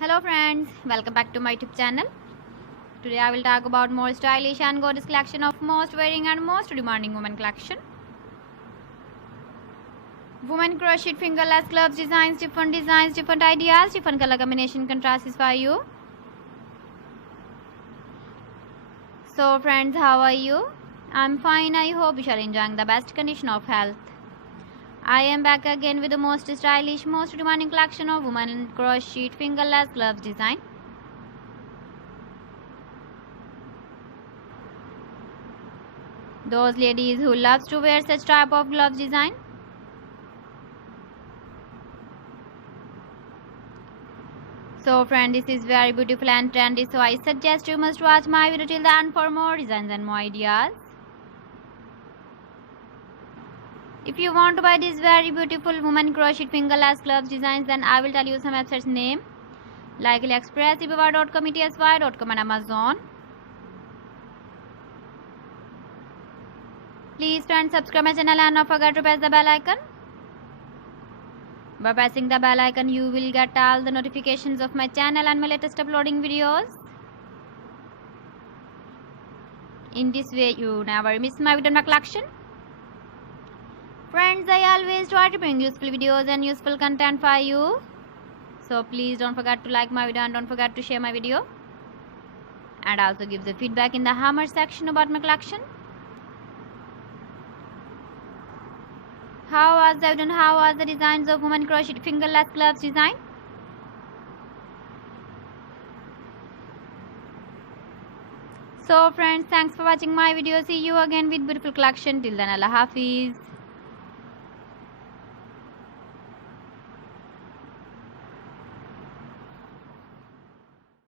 Hello friends, welcome back to my YouTube channel. Today I will talk about more stylish and gorgeous collection of most wearing and most demanding women collection. Women crochet fingerless gloves designs, different ideas, different color combination contrasts for you. So friends, how are you? I'm fine. I hope you are enjoying the best condition of health. I am back again with the most stylish, most demanding collection of women crochet fingerless gloves design. Those ladies who loves to wear such type of gloves design. So friend, this is very beautiful and trendy, so I suggest you must watch my video till the end for more designs and more ideas. If you want to buy these very beautiful women crochet fingerless gloves designs, then I will tell you some websites name like AliExpress, eBay.com, ETSY.com and Amazon. Please friends, subscribe my channel and don't forget to press the bell icon. By pressing the bell icon, you will get all the notifications of my channel and my latest uploading videos. In this way, you never miss my video in my collection. Friends, I always try to bring useful videos and useful content for you. So please don't forget to like my video and don't forget to share my video. And also give the feedback in the hammer section about my collection. How was the video and how was the designs of women crochet fingerless gloves design? So friends, thanks for watching my video. See you again with beautiful collection. Till then, Allah Hafiz.